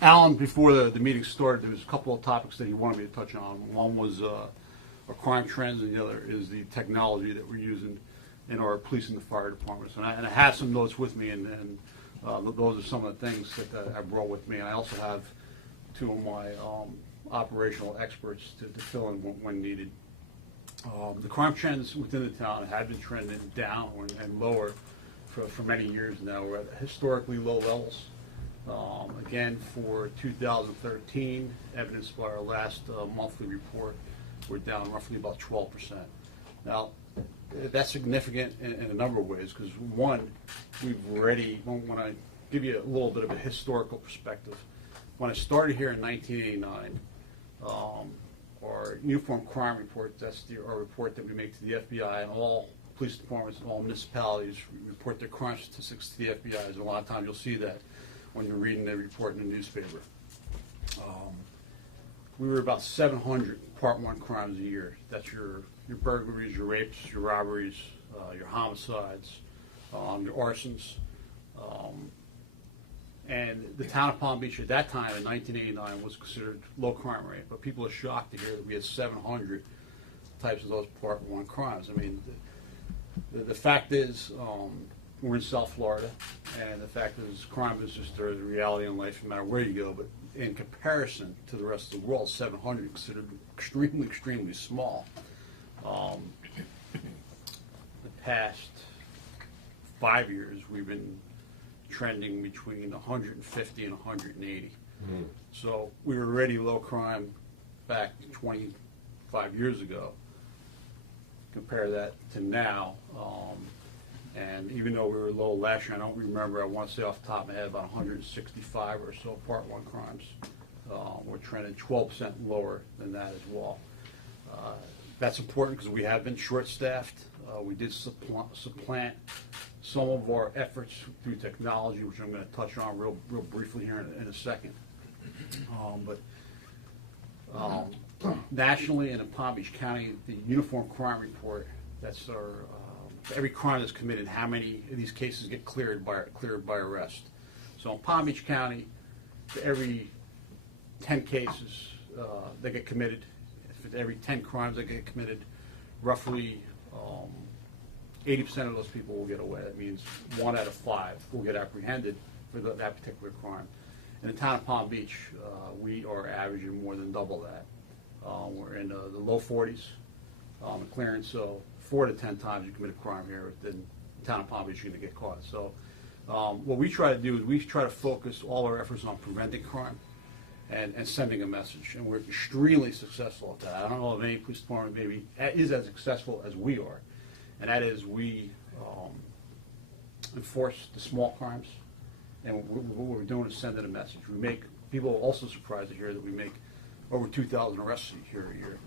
Alan, before the meeting started, there was a couple of topics that he wanted me to touch on. One was our crime trends, and the other is the technology that we're using in our police and the fire departments. And I have some notes with me, and those are some of the things that I brought with me. I also have two of my operational experts to fill in when needed. The crime trends within the town have been trending down and lower for many years now. We're at historically low levels. Again, for 2013, evidenced by our last monthly report, we're down roughly about 12%. Now, that's significant in a number of ways, because one, we've already, when I give you a little bit of a historical perspective, when I started here in 1989, our uniform crime report, that's our report that we make to the FBI, and all police departments and all municipalities report their crime statistics to the FBI. And a lot of times you'll see that when you're reading the report in the newspaper. We were about 700 Part 1 crimes a year. That's your burglaries, your rapes, your robberies, your homicides, your arsons. And the town of Palm Beach at that time in 1989 was considered low crime rate, but people are shocked to hear that we had 700 types of those Part 1 crimes. I mean, the fact is, we're in South Florida, and the fact is crime is just a reality in life no matter where you go, but in comparison to the rest of the world, 700 is considered extremely, extremely small. The past 5 years, we've been trending between 150 and 180. So we were already low crime back 25 years ago. Compare that to now, and even though we were low last year, I don't remember, I want to say off the top of my head, about 165 or so Part 1 crimes. We're trending 12% lower than that as well. That's important because we have been short-staffed. We did supplant some of our efforts through technology, which I'm going to touch on real briefly here in a second. Nationally and in Palm Beach County, the Uniform Crime Report, that's our every crime that's committed, how many of these cases get cleared by arrest. So in Palm Beach County, for every 10 cases that get committed, for every 10 crimes that get committed, roughly 80% of those people will get away. That means 1 out of 5 will get apprehended for that particular crime. In the town of Palm Beach, we are averaging more than double that. We're in the low 40s in clearance, so 4 to 10 times you commit a crime here, then the town of Palm Beach, you're going to get caught. So what we try to do is we try to focus all our efforts on preventing crime and sending a message, and we're extremely successful at that. I don't know if any police department maybe is as successful as we are, and that is we enforce the small crimes, and what we're doing is sending a message. We make people are also surprised to hear that we make over 2,000 arrests here a year.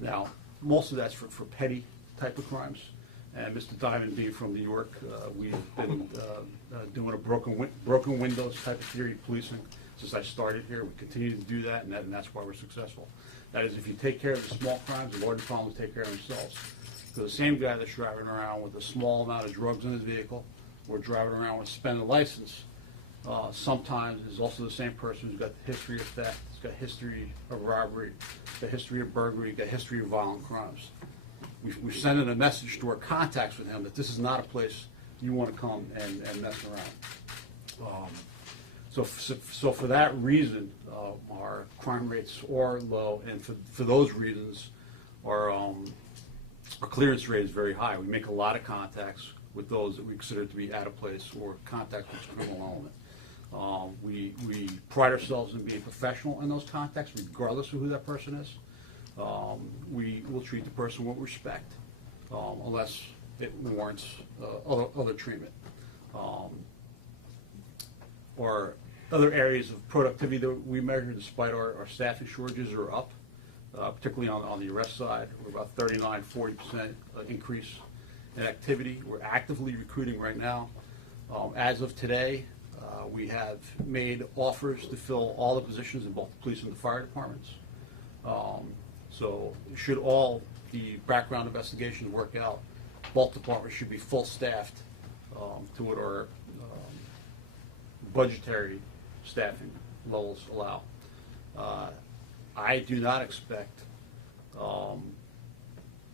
Now, most of that's for petty type of crimes. And Mr. Diamond, being from New York, we've been doing a broken windows type of theory of policing since I started here. We continue to do that, and that's why we're successful. That is, if you take care of the small crimes, the larger problems take care of themselves. So the same guy that's driving around with a small amount of drugs in his vehicle, or driving around with a suspended license, sometimes is also the same person who's got the history of theft, has got a history of robbery, the history of burglary, got a history of violent crimes. We're sending a message to our contacts with him that this is not a place you want to come and mess around. So for that reason, our crime rates are low, and for those reasons, our clearance rate is very high. We make a lot of contacts with those that we consider to be out of place or contact with a criminal element. We pride ourselves in being professional in those contacts, regardless of who that person is. We will treat the person with respect, unless it warrants other treatment. Or other areas of productivity that we measure, despite our staffing shortages, are up, particularly on the arrest side. We're about 39–40% increase in activity. We're actively recruiting right now. As of today, we have made offers to fill all the positions in both the police and the fire departments. So should all the background investigations work out, both departments should be full staffed to what our budgetary staffing levels allow. I do not expect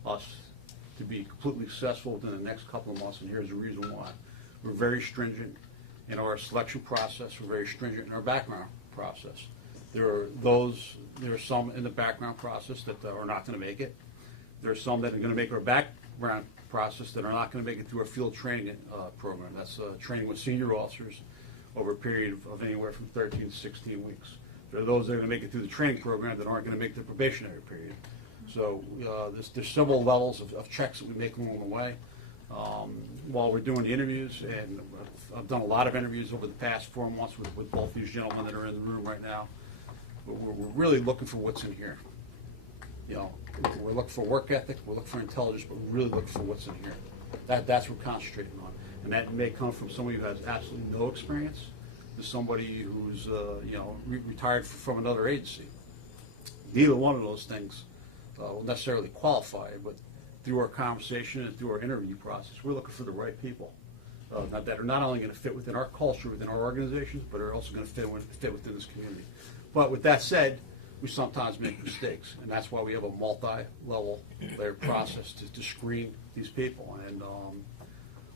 us to be completely successful within the next couple of months, and here's the reason why. We're very stringent in our selection process. We're very stringent in our background process. There are some in the background process that are not going to make it. There are some that are going to make our background process that are not going to make it through our field training program. That's training with senior officers over a period of anywhere from 13 to 16 weeks. There are those that are going to make it through the training program that aren't going to make the probationary period. So there's several levels of checks that we make along the way. While we're doing the interviews, and I've done a lot of interviews over the past 4 months with both these gentlemen that are in the room right now, but we're really looking for what's in here. We're looking for work ethic, we're looking for intelligence, but we're really looking for what's in here. That's what we're concentrating on. And that may come from somebody who has absolutely no experience to somebody who's retired from another agency. Neither one of those things will necessarily qualify, but through our conversation and through our interview process, we're looking for the right people that are not only going to fit within our culture, within our organizations, but are also going to fit within this community. But with that said, we sometimes make mistakes, and that's why we have a multi-level layer process to screen these people. And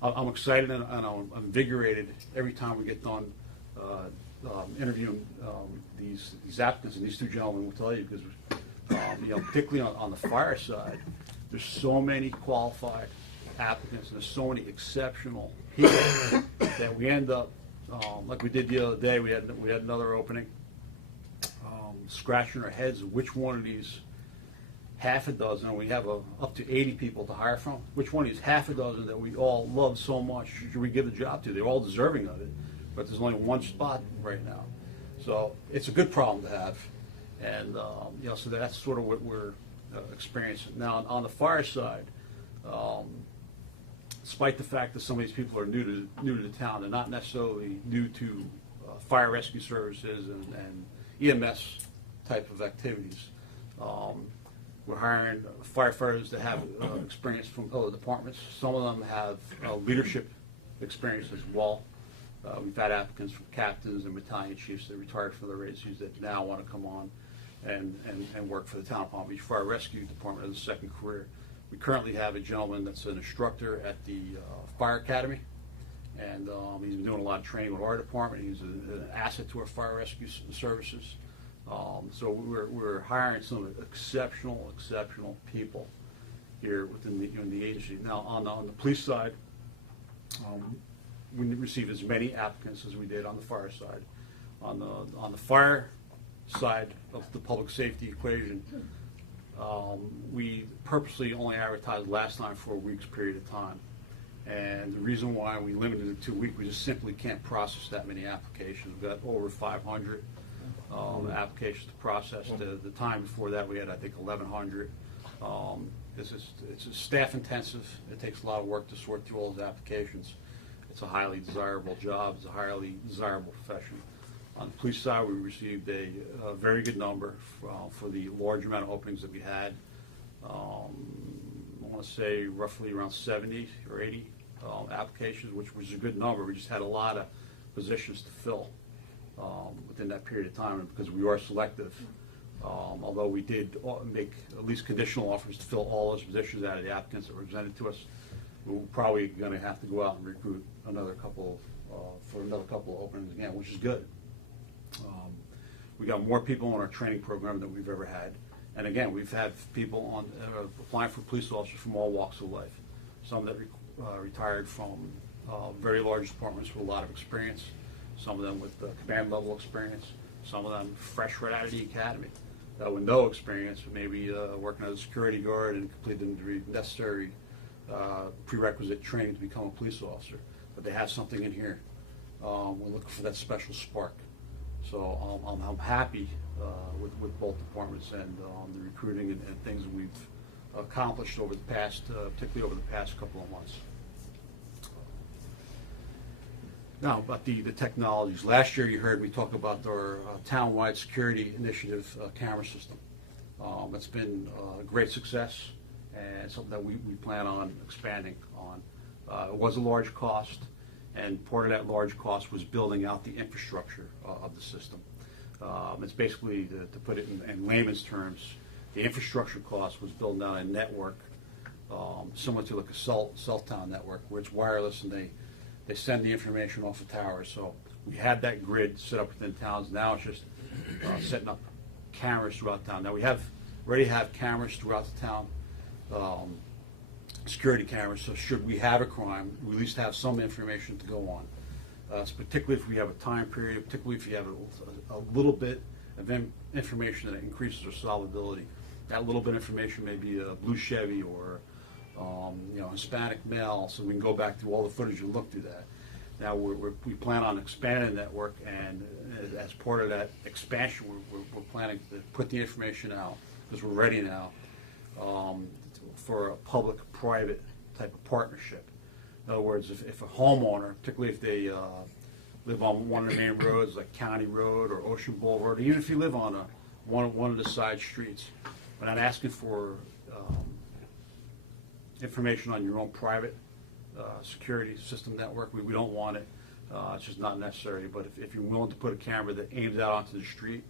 I'm excited and I'm invigorated every time we get done interviewing these applicants, and these two gentlemen will tell you, because particularly on the fire side, there's so many qualified applicants and there's so many exceptional people that we end up like we did the other day. We had another opening, scratching our heads of which one of these half a dozen, and we have up to 80 people to hire from, which one of these half a dozen that we all love so much should we give the job to? They're all deserving of it, but there's only one spot right now. So it's a good problem to have, and so that's sort of what we're experiencing. Now on the fire side, despite the fact that some of these people are new to the town, they're not necessarily new to fire rescue services and EMS type of activities. We're hiring firefighters that have experience from other departments. Some of them have leadership experience as well. We've had applicants from captains and battalion chiefs that retired from their agencies that now want to come on and work for the town of Palm Beach Fire Rescue Department as a second career. We currently have a gentleman that's an instructor at the Fire Academy, and he's been doing a lot of training with our department. He's an asset to our fire rescue services. So we're hiring some exceptional people here within the agency. Now on the police side, we receive as many applicants as we did on the fire side. On the fire side of the public safety equation, we purposely only advertised last time for a week's period of time. And the reason why we limited it to 2 weeks, we just simply can't process that many applications. We've got over 500 applications to process. The time before that, we had, I think, 1,100. It's a staff intensive. It takes a lot of work to sort through all those applications. It's a highly desirable job. It's a highly desirable profession. On the police side, we received a very good number for the large amount of openings that we had. I want to say roughly around 70 or 80 applications, which was a good number. We just had a lot of positions to fill within that period of time, and because we are selective, although we did make at least conditional offers to fill all those positions out of the applicants that were presented to us, we're probably going to have to go out and recruit for another couple of openings again, which is good. We got more people on our training program than we've ever had. And again, we've had people applying for police officers from all walks of life. Some that retired from very large departments with a lot of experience, some of them with command level experience, some of them fresh right out of the academy with no experience, maybe working as a security guard and completed the necessary prerequisite training to become a police officer. But they have something in here. We're looking for that special spark. So I'm happy with both departments and the recruiting and things that we've accomplished over the past, particularly over the past couple of months. Now about the technologies. Last year you heard me talk about our town-wide security initiative camera system. It's been a great success and something that we plan on expanding on. It was a large cost, and part of that large cost was building out the infrastructure of the system. It's basically, to put it in layman's terms, the infrastructure cost was building out a network similar to like a cell town network, where it's wireless and they send the information off the towers. So we had that grid set up within towns. Now it's just setting up cameras throughout town. Now we already have cameras throughout the town, security cameras. So should we have a crime, we at least have some information to go on. Particularly if we have a time period, particularly if you have a little bit of information that increases our solvability. That little bit of information may be a blue Chevy or Hispanic male, so we can go back through all the footage and look through that. Now we plan on expanding the network, and as part of that expansion, we're planning to put the information out, because we're ready now for a public-private type of partnership. In other words, if a homeowner, particularly if they live on one of the main roads like County Road or Ocean Boulevard, or even if you live on one of the side streets, we're not asking for information on your own private security system network. We don't want it. It's just not necessary. But if you're willing to put a camera that aims out onto the street,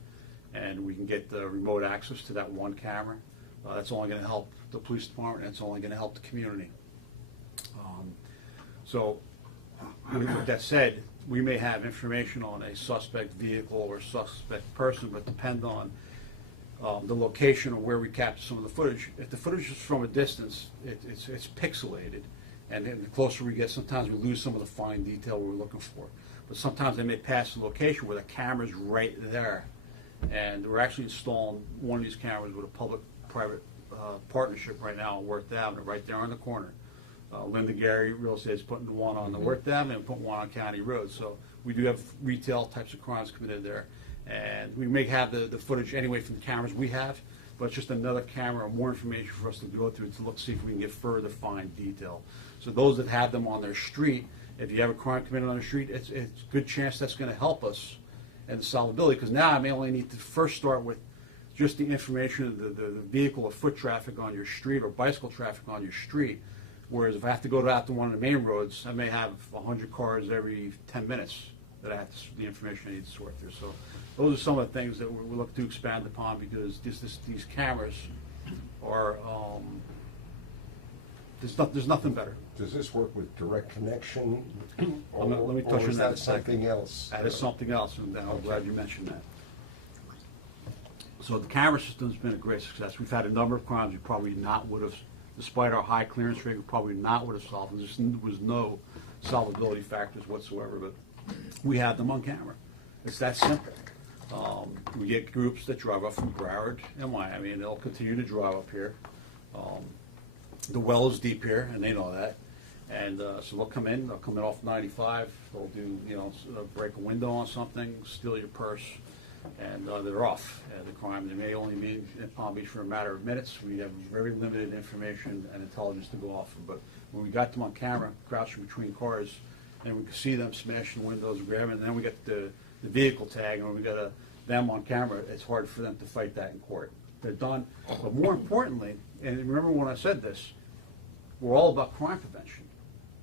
and we can get the remote access to that one camera, that's only going to help the police department, and it's only going to help the community. So, with that said, we may have information on a suspect vehicle or suspect person, but depend on the location or where we capture some of the footage. If the footage is from a distance, it's pixelated, and then the closer we get, sometimes we lose some of the fine detail we're looking for. But sometimes they may pass the location where the camera's right there, and we're actually installing one of these cameras with a public-private partnership right now on Worth Avenue, right there on the corner. Linda Gary Real Estate is putting one on the Worth Avenue and putting one on County Road. So we do have retail types of crimes committed there. And we may have the footage anyway from the cameras we have, but it's just another camera or more information for us to go through to look, see if we can get further fine detail. So those that have them on their street, if you have a crime committed on the street, it's a good chance that's going to help us in the solvability, because now I may only need to first start with just the information of the vehicle or foot traffic on your street or bicycle traffic on your street. Whereas if I have to go out to one of the main roads, I may have 100 cars every 10 minutes that I have the information I need to sort through. So those are some of the things that we look to expand upon, because these cameras are, there's nothing better. Does this work with direct connection? Let me touch on that in a second. Something else? That is something else, and I'm glad you mentioned that. So the camera system's been a great success. We've had a number of crimes we probably not would have, despite our high clearance rate, we probably not would have solved. There just was no solvability factors whatsoever, but we have them on camera. It's that simple. We get groups that drive up from Broward and Miami, and they'll continue to drive up here. The well is deep here, and they know that. And so they'll come in off 95, they'll do, break a window on something, steal your purse, and they're off. The crime, they may only be in Palm Beach for a matter of minutes. We have very limited information and intelligence to go off of. But when we got them on camera, crouching between cars, and we could see them smashing windows, grabbing, and then we get the vehicle tag, and when we got them on camera, it's hard for them to fight that in court. They're done. But more importantly, and remember when I said this, we're all about crime prevention.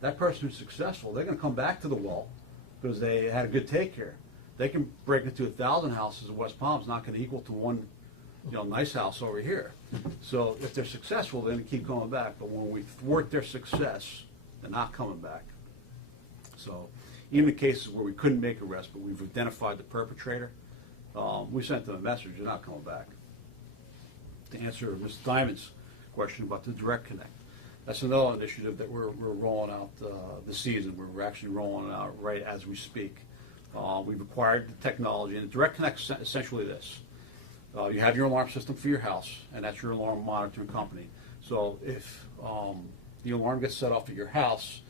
That person who's successful, they're going to come back to the well because they had a good take here. They can break into 1,000 houses in West Palm. It's not going to equal to one, nice house over here. So if they're successful, they're going to keep coming back. But when we thwart their success, they're not coming back. So even in cases where we couldn't make arrests, but we've identified the perpetrator, we sent them a message, you're not coming back. To answer Mr. Diamond's question about the direct connect, that's another initiative that we're rolling out this season. We're actually rolling it out right as we speak. We've acquired the technology, and the direct connect is essentially this. You have your alarm system for your house, and that's your alarm monitoring company. So if the alarm gets set off at your house,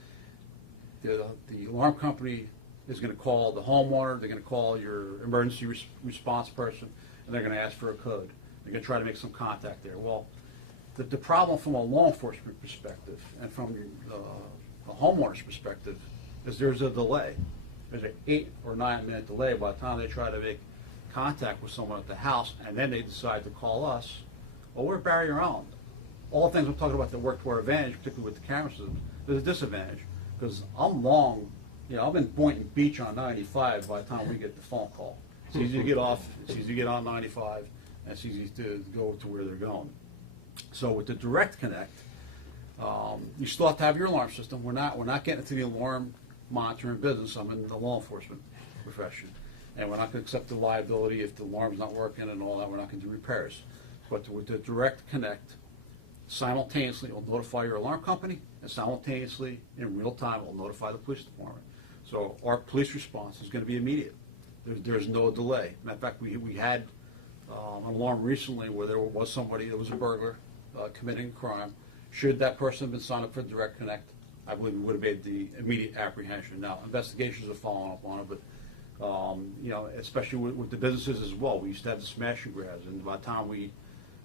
the alarm company is going to call the homeowner, they're going to call your emergency response person, and they're going to ask for a code. They're going to try to make some contact there. Well, the problem from a law enforcement perspective and from the homeowner's perspective is there's a delay. There's an 8 or 9 minute delay by the time they try to make contact with someone at the house, and then they decide to call us. Well, we're Barrier Island. All the things I'm talking about that work to our advantage, particularly with the camera system, there's a disadvantage because I'm long You know, I'm in Boynton Beach on 95 by the time we get the phone call. It's easy to get off, it's easy to get on 95, and it's easy to go to where they're going. So with the Direct Connect, you still have to have your alarm system. We're not getting into the alarm monitoring business. I'm in the law enforcement profession, and we're not going to accept the liability if the alarm's not working and all that. We're not going to do repairs. But with the Direct Connect, simultaneously it will notify your alarm company, and simultaneously in real time it will notify the police department. So our police response is going to be immediate. There's no delay. Matter of fact, we had an alarm recently where there was somebody that was a burglar committing a crime. Should that person have been signed up for Direct Connect, I believe we would have made the immediate apprehension. Now, investigations are following up on it, but you know, especially with the businesses as well. We used to have the smash and grabs, and by the time we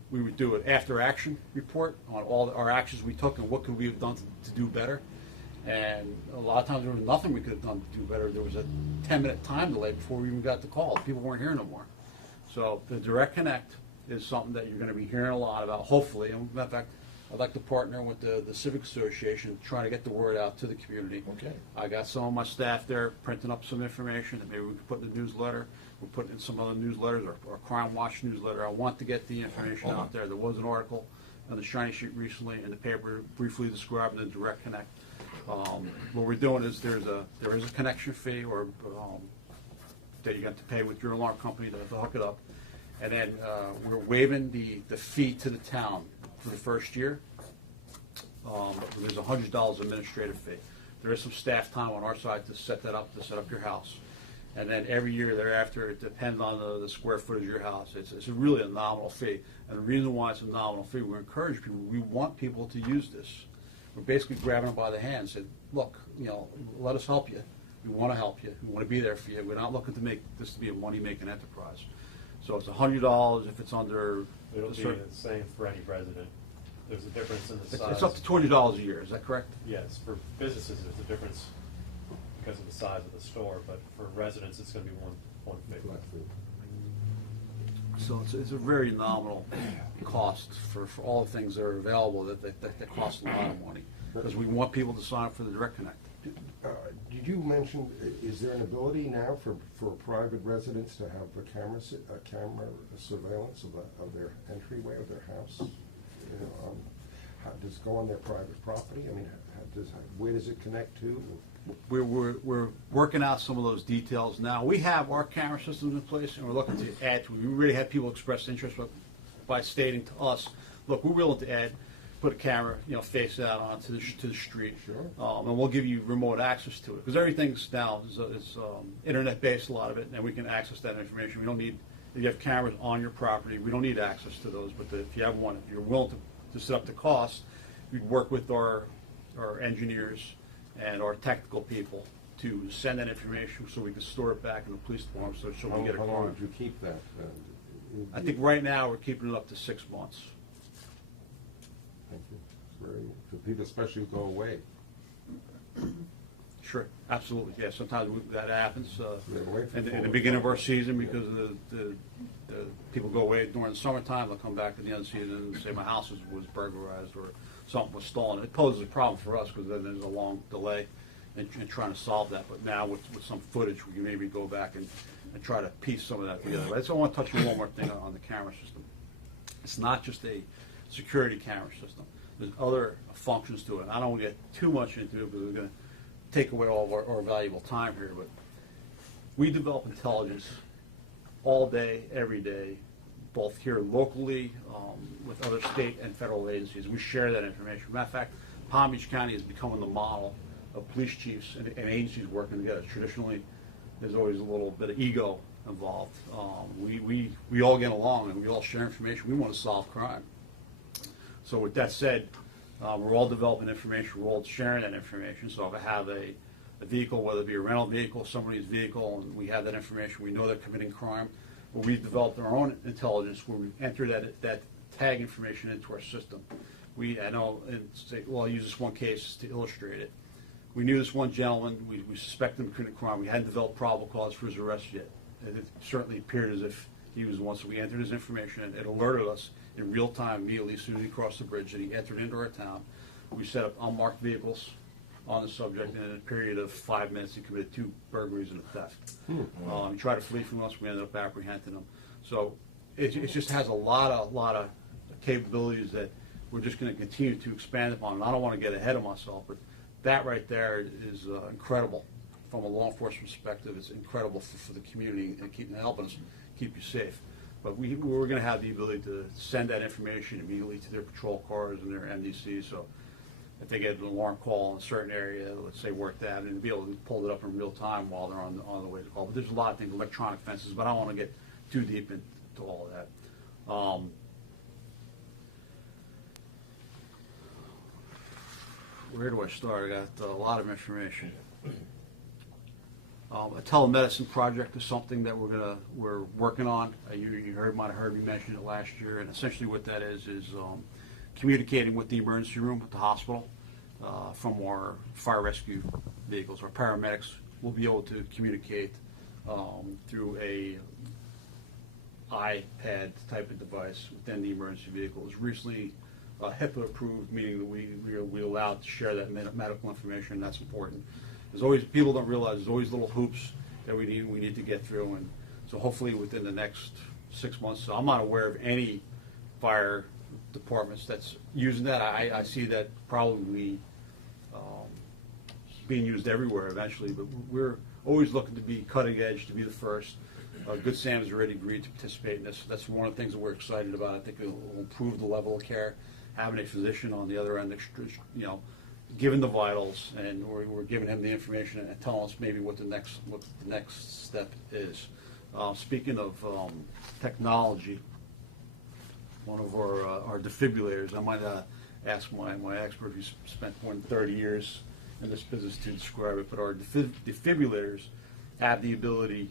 would do an after action report on all our actions we took and what could we have done to do better. And a lot of times there was nothing we could have done to do better. There was a 10-minute time delay before we even got the call. People weren't here no more. So the Direct Connect is something that you're going to be hearing a lot about, hopefully. And matter of fact, I'd like to partner with the Civic Association, trying to get the word out to the community. Okay. I got some of my staff there printing up some information that maybe we could put in the newsletter. We're putting in some other newsletters or Crime Watch newsletter. I want to get the information out there. There was an article on the Shiny Sheet recently in the paper briefly describing the Direct Connect. What we're doing is there is a connection fee or that you got to pay with your alarm company to hook it up, and then we're waiving the fee to the town for the first year. There's $100 administrative fee. There is some staff time on our side to set that up, to set up your house, and then every year thereafter, it depends on the square footage of your house. It's really a nominal fee, and the reason why it's a nominal fee, we encourage people. We want people to use this. We're basically grabbing them by the hand and saying, look, you know, let us help you. We want to help you. We want to be there for you. We're not looking to make this to be a money-making enterprise. So it's $100 if it's under. It'll be the same for any resident. There's a difference in the size. It's up to $20 a year. Is that correct? Yes, for businesses, there's a difference because of the size of the store, but for residents, it's going to be one fee. So it's a very nominal cost for all the things that are available that cost a lot of money, because we want people to sign up for the Direct Connect. Did you mention, is there an ability now for private residents to have a camera surveillance of their entryway of their house? You know, does it go on their private property? I mean, where does it connect to? We're working out some of those details now. We have our camera systems in place, and we're looking to add to it. We really had people express interest by stating to us, look, we're willing to put a camera, you know, face out onto to the street. Sure. And we'll give you remote access to it, because everything's now is internet-based, a lot of it, and we can access that information. We don't need, if you have cameras on your property, we don't need access to those, but if you have one, if you're willing to set up the cost, we'd work with our engineers and our technical people to send that information so we can store it back in the police department so we get a How long car. would you keep that? I think right now we're keeping it up to 6 months. Thank you. It's very, for people especially who go away. Sure, absolutely, yeah, sometimes that happens They're away for in the full beginning of our time. season, because the people go away during the summertime, they'll come back at the end of the season and say my house was burglarized or something was stolen. It poses a problem for us, because then there's a long delay in trying to solve that. But now with some footage, we can maybe go back and try to piece some of that together. But I just want to touch on one more thing on the camera system. It's not just a security camera system. There's other functions to it. I don't want to get too much into it, because we're going to take away all of our valuable time here. But we develop intelligence all day, every day, both here locally with other state and federal agencies. We share that information. Matter of fact, Palm Beach County is becoming the model of police chiefs and agencies working together. Traditionally, there's always a little bit of ego involved. We all get along and we all share information. We want to solve crime. So with that said, we're all developing information. We're all sharing that information. So if I have a vehicle, whether it be a rental vehicle, somebody's vehicle, and we have that information, we know they're committing crime, but we've developed our own intelligence where we enter that tag information into our system. I know, and say, well, I'll use this one case to illustrate it. We knew this one gentleman. We suspect him of committing crime. We hadn't developed probable cause for his arrest yet. It certainly appeared as if he was the one. So we entered his information, and it alerted us in real time immediately as soon as he crossed the bridge that he entered into our town. We set up unmarked vehicles on the subject, and in a period of 5 minutes, he committed 2 burglaries and a theft. He tried to flee from us. We ended up apprehending him. So it just has a lot of capabilities that we're just going to continue to expand upon. And I don't want to get ahead of myself, but that right there is incredible from a law enforcement perspective. It's incredible for the community and helping us keep you safe. But we're going to have the ability to send that information immediately to their patrol cars and their MDCs. So if they get an alarm call in a certain area, let's say Worth Avenue, and be able to pull it up in real time while they're on the way to call. But there's a lot of things, electronic fences, but I don't want to get too deep into all of that. Where do I start? I got a lot of information. A telemedicine project is something that we're working on. You might have heard me mention it last year, and essentially what that is communicating with the emergency room at the hospital from our fire rescue vehicles. Our paramedics will be able to communicate through a iPad type of device within the emergency vehicle. It was recently HIPAA approved, meaning that we're allowed to share that medical information. That's important. There's always, people don't realize there's always little hoops that we need to get through, and so hopefully within the next 6 months. So I'm not aware of any fire departments that's using that. I see that probably being used everywhere eventually, but we're always looking to be cutting edge, to be the first. Good Sam has already agreed to participate in this. That's one of the things that we're excited about. I think it will improve the level of care. Having a physician on the other end, given the vitals, and we're giving him the information and telling us maybe what the next step is. Speaking of technology, one of our defibrillators, I might ask my expert who's spent more than 30 years in this business to describe it, but our defibrillators have the ability,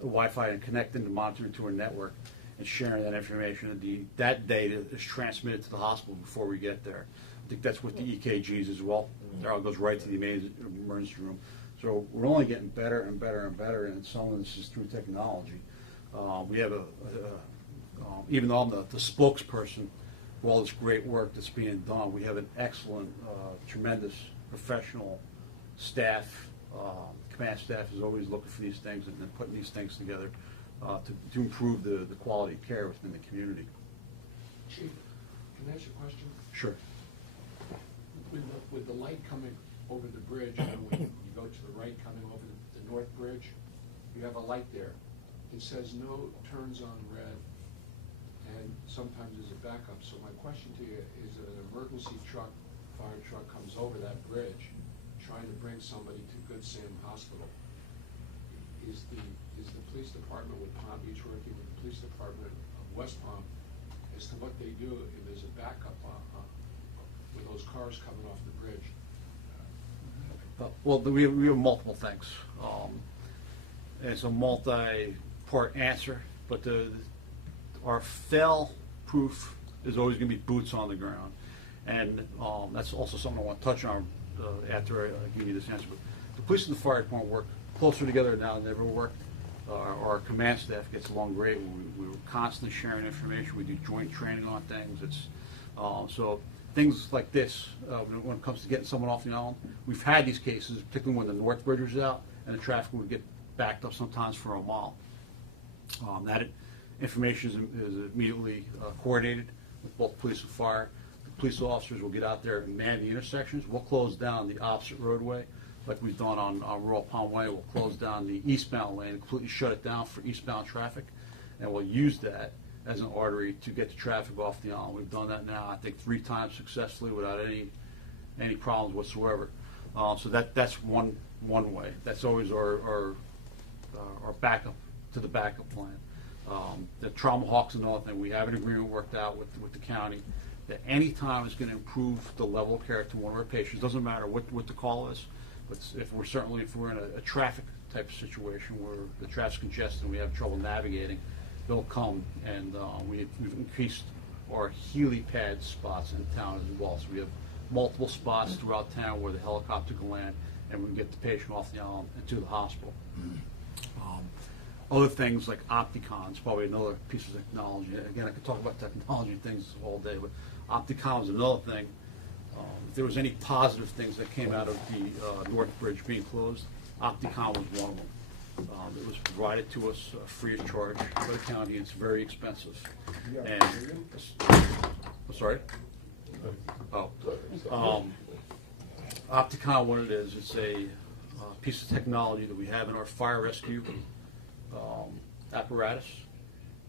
Wi-Fi, and connecting to monitor to a network and sharing that information. That data is transmitted to the hospital before we get there. I think that's what the EKGs as well. It all goes right to the emergency room. So we're only getting better and better and better, and some of this is through technology. We have even though I'm the spokesperson for all this great work that's being done, we have an excellent, tremendous professional staff. Command staff is always looking for these things and then putting these things together to improve the quality of care within the community. Chief, can I ask you a question? Sure. With the light coming over the bridge, when you go to the right coming over the north bridge, you have a light there. It says no turns on red, and sometimes there's a backup. So my question to you is that an emergency truck, fire truck comes over that bridge trying to bring somebody to Good Sam Hospital. Is the police department with Palm Beach working with the police department of West Palm as to what they do if there's a backup with those cars coming off the bridge? Well, we have multiple things. It's a multi-part answer, but our fail-proof is always going to be boots on the ground, and that's also something I want to touch on after I give you this answer. But the police and the fire department work closer together now than they ever worked. Our command staff gets along great. We're constantly sharing information. We do joint training on things. So things like this, when it comes to getting someone off the island, we've had these cases, particularly when the North Bridge was out and the traffic would get backed up sometimes for a mile. That information is immediately coordinated with both police and fire. The police officers will get out there and man the intersections. We'll close down the opposite roadway, like we've done on Royal Palm Way. We'll close down the eastbound lane, completely shut it down for eastbound traffic, and we'll use that as an artery to get the traffic off the island. We've done that now, I think, 3 times successfully without any problems whatsoever. So that's one way. That's always our backup to the backup plan. The Trauma Hawk's another thing. We have an agreement worked out with the county that any time it's going to improve the level of care to one of our patients. Doesn't matter what the call is, but if we're in a traffic type of situation where the traffic's congested and we have trouble navigating, they'll come, and we've increased our helipad spots in town as well. So we have multiple spots throughout town where the helicopter can land and we can get the patient off the island and to the hospital. Other things like Opticon is probably another piece of technology. Again, I could talk about technology things all day, but Opticon is another thing If there was any positive things that came out of the North Bridge being closed, Opticon was one of them. It was provided to us free of charge by the county. It's very expensive. And, I'm sorry? Oh. Opticon, what it is, it's a piece of technology that we have in our fire rescue apparatus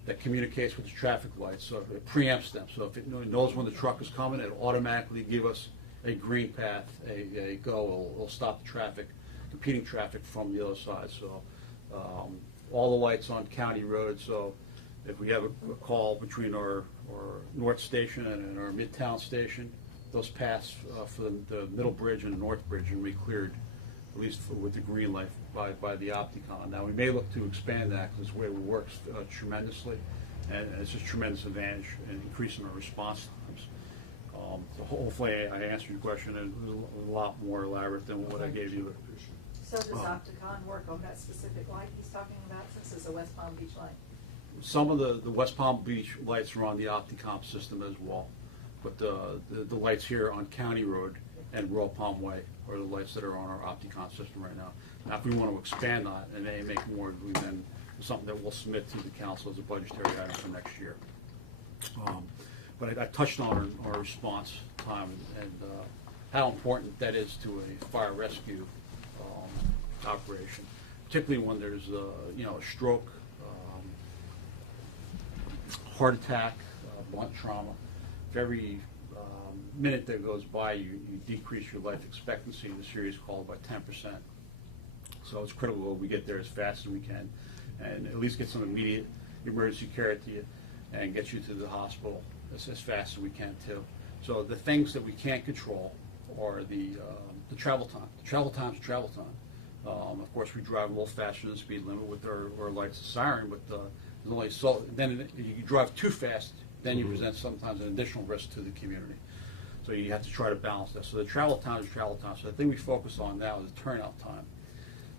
that communicates with the traffic lights, so it preempts them. So if it knows when the truck is coming, it'll automatically give us a green path, a go. It'll stop the traffic, competing traffic from the other side. So all the lights on county roads. So if we have a call between our North Station and our Midtown Station, those paths for the Middle Bridge and the North Bridge are cleared, at least with the green light by the Opticon. Now, we may look to expand that because this way it works tremendously, and it's just a tremendous advantage in increasing our response times. So hopefully I answered your question, and it was a lot more elaborate than what I gave you. So does Opticon work on that specific light he's talking about, since it's a West Palm Beach light? Some of the West Palm Beach lights are on the Opticom system as well, but the lights here on County Road and Royal Palm Way are the lights that are on our Opticon system right now. Now, if we want to expand that and they make more, then it's something that we'll submit to the council as a budgetary item for next year. But I touched on our response time and how important that is to a fire rescue operation, particularly when there's a stroke, heart attack, blunt trauma. If every minute that goes by, you decrease your life expectancy in the serious call by 10%. So it's critical we get there as fast as we can and at least get some immediate emergency care to you and get you to the hospital as fast as we can too. So the things that we can't control are the travel time. The travel time is travel time. Of course, we drive a little faster than the speed limit with our lights and siren, but there's only so. Then you drive too fast, then you present sometimes an additional risk to the community. So you have to try to balance that. So the travel time is travel time. So the thing we focus on now is the turnout time.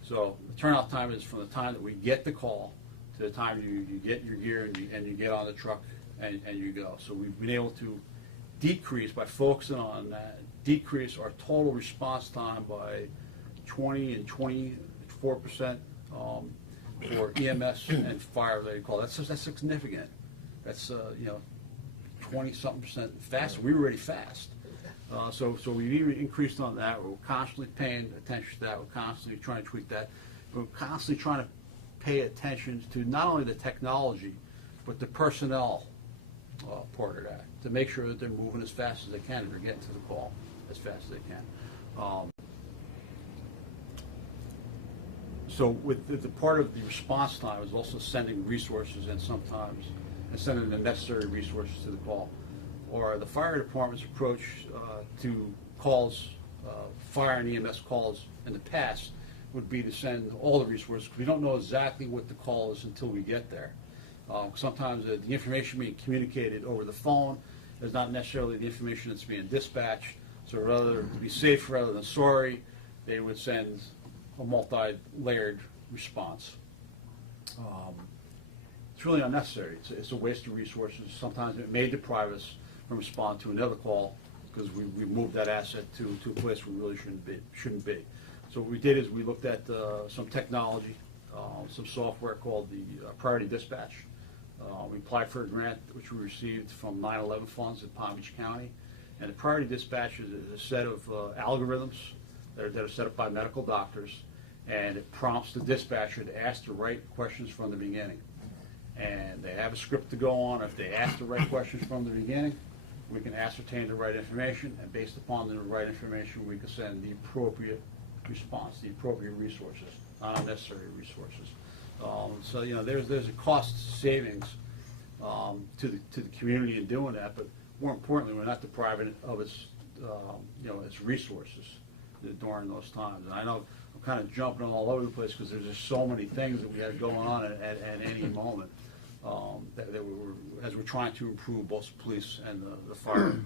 So the turnout time is from the time that we get the call to the time you get your gear and you get on the truck and you go. So we've been able to decrease, by focusing on that, decrease our total response time by 20 and 24% for EMS and fire-related call. That's significant. That's 20-something% faster. We were already fast. So we've even increased on that. We're constantly paying attention to that. We're constantly trying to tweak that. We're constantly trying to pay attention to not only the technology, but the personnel part of that, to make sure that they're moving as fast as they can and they're getting to the call as fast as they can. So with the part of the response time is also sending resources and sometimes sending the necessary resources to the call. Or the fire department's approach to calls, fire and EMS calls in the past would be to send all the resources, because we don't know exactly what the call is until we get there. Sometimes the information being communicated over the phone is not necessarily the information that's being dispatched. So rather, to be safe rather than sorry, they would send a multi-layered response. It's really unnecessary. It's a waste of resources. Sometimes it may deprive us from responding to another call because we moved that asset to a place we really shouldn't be. So what we did is we looked at some technology, some software called the Priority Dispatch. We applied for a grant which we received from 9/11 funds at Palm Beach County. And the Priority Dispatch is a set of algorithms that are set up by medical doctors, and it prompts the dispatcher to ask the right questions from the beginning. And they have a script to go on. If they ask the right questions from the beginning, we can ascertain the right information, and based upon the right information, we can send the appropriate response, the appropriate resources, not unnecessary resources. So there's a cost savings to the community in doing that, but more importantly, we're not depriving it of its its resources during those times. And I know I'm kind of jumping all over the place because there's just so many things that we have going on at any moment as we're trying to improve both the police and the fire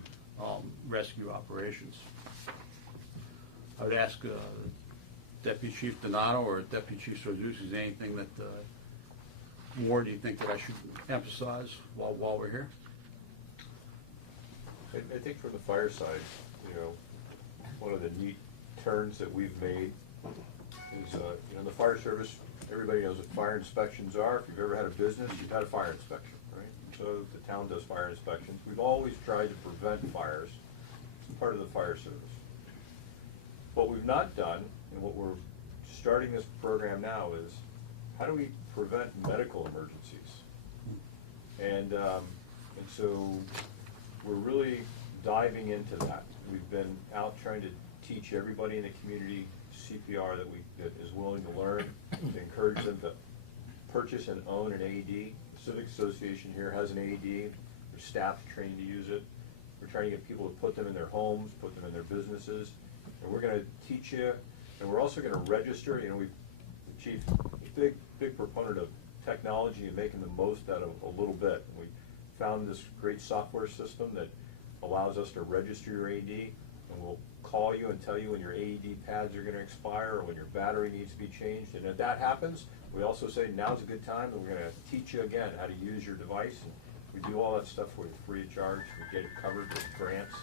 rescue operations. I would ask Deputy Chief Donato or Deputy Chief Sorduzzi, is there anything that more do you think that I should emphasize while we're here? I think from the fire side, one of the neat turns that we've made is, in the fire service, everybody knows what fire inspections are. If you've ever had a business, you've had a fire inspection, right? So the town does fire inspections. We've always tried to prevent fires. It's part of the fire service. What we've not done, and what we're starting this program now, is how do we prevent medical emergencies? And so we're really diving into that. We've been out trying to teach everybody in the community CPR that is willing to learn, to encourage them to purchase and own an AED. The Civic Association here has an AED. Their staff's trained to use it. We're trying to get people to put them in their homes, put them in their businesses. And we're going to teach you, and we're also going to register. The chief, big proponent of technology and making the most out of a little bit. We found this great software system that allows us to register your AED, and we'll call you and tell you when your AED pads are going to expire or when your battery needs to be changed. And if that happens, we also say now's a good time, and we're going to teach you again how to use your device. And we do all that stuff for you free of charge. We get it covered with grants.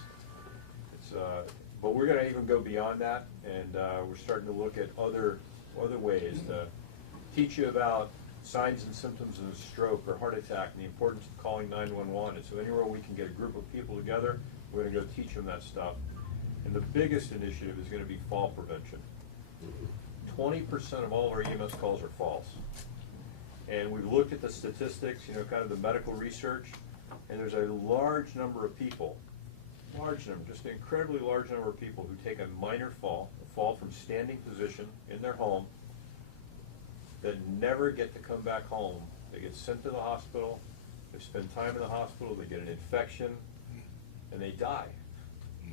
But we're going to even go beyond that, and we're starting to look at other ways to teach you about signs and symptoms of a stroke or heart attack and the importance of calling 911. And so anywhere we can get a group of people together, we're going to go teach them that stuff. And the biggest initiative is going to be fall prevention. 20% of all of our EMS calls are falls. And we've looked at the statistics, kind of the medical research, and there's a large number of people, just an incredibly large number of people who take a minor fall, a fall from standing position in their home, that never get to come back home. They get sent to the hospital, they spend time in the hospital, they get an infection, and they die.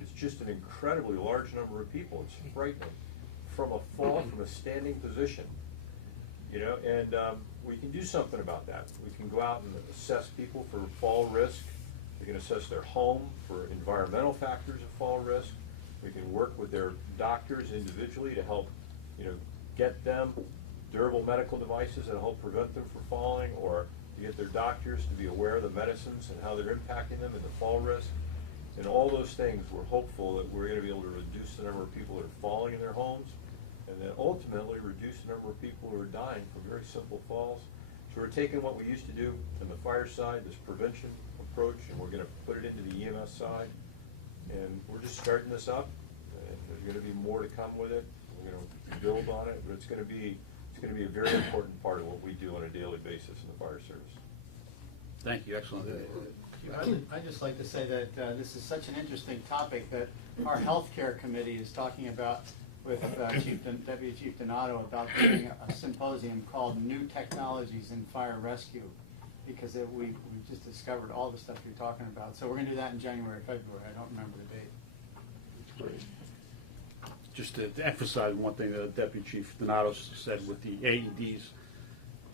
It's just an incredibly large number of people. It's frightening. From a fall from a standing position, and we can do something about that. We can go out and assess people for fall risk. We can assess their home for environmental factors of fall risk. We can work with their doctors individually to help, get them durable medical devices that help prevent them from falling, or to get their doctors to be aware of the medicines and how they're impacting them and the fall risk. And all those things, we're hopeful that we're going to be able to reduce the number of people that are falling in their homes, and then ultimately reduce the number of people who are dying from very simple falls. So we're taking what we used to do on the fire side, this prevention approach, and we're going to put it into the EMS side. And we're just starting this up, and there's going to be more to come with it. We're going to build on it, but it's going to be a very important part of what we do on a daily basis in the fire service. Thank you, excellent. I'd just like to say that this is such an interesting topic that our healthcare committee is talking about with Deputy Chief Donato about doing a symposium called New Technologies in Fire Rescue, because we just discovered all the stuff you're talking about. So we're going to do that in January, February. I don't remember the date. Great. Just to emphasize one thing that Deputy Chief Donato said with the AEDs.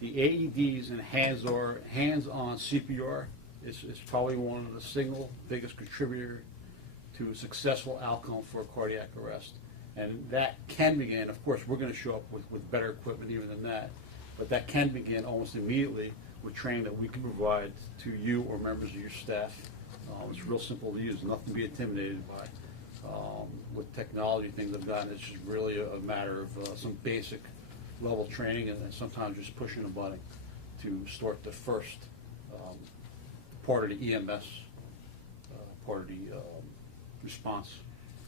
The AEDs and hands-on CPR is probably one of the single biggest contributor to a successful outcome for a cardiac arrest. And that can begin, of course, we're going to show up with better equipment even than that, but that can begin almost immediately with training that we can provide to you or members of your staff. It's real simple to use, nothing to be intimidated by. With technology, things I've gotten, it's just really a matter of some basic level training, and sometimes just pushing a button to start the first part of the EMS, part of the response.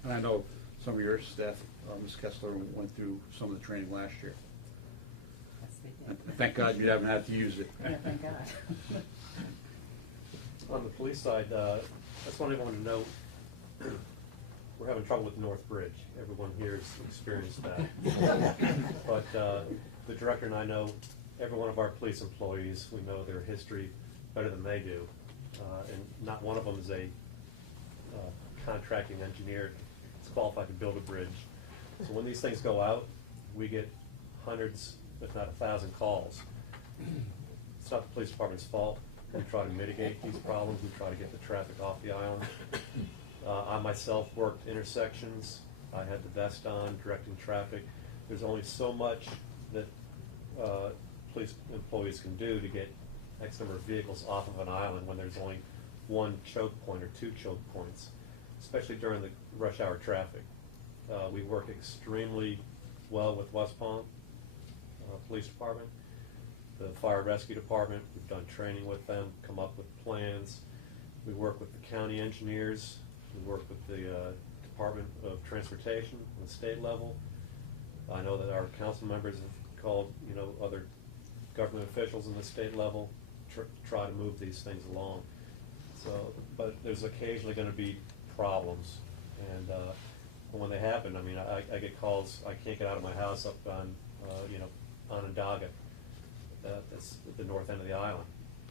And I know some of your staff, Ms. Kessler, went through some of the training last year. Yes, they And did. thank God you haven't had to use it. Yeah, thank God. On the police side, that's one thing I want to know. We're having trouble with North Bridge. Everyone here has experienced that. But the director and I know every one of our police employees. We know their history better than they do. And not one of them is a contracting engineer that's qualified to build a bridge. So when these things go out, we get hundreds, if not 1,000 calls. It's not the police department's fault. We try to mitigate these problems. We try to get the traffic off the island. I myself worked intersections. I had the vest on, directing traffic. There's only so much that police employees can do to get X number of vehicles off of an island when there's only one choke point or two choke points. especially during the rush hour traffic. We work extremely well with West Palm Police Department, the Fire Rescue Department. We've done training with them, come up with plans. We work with the county engineers. We work with the Department of Transportation on the state level. I know that our council members have called, other government officials in the state level try to move these things along. So, but there's occasionally going to be problems, and when they happen, I mean, I get calls. I can't get out of my house up on, Onondaga. That's at the north end of the island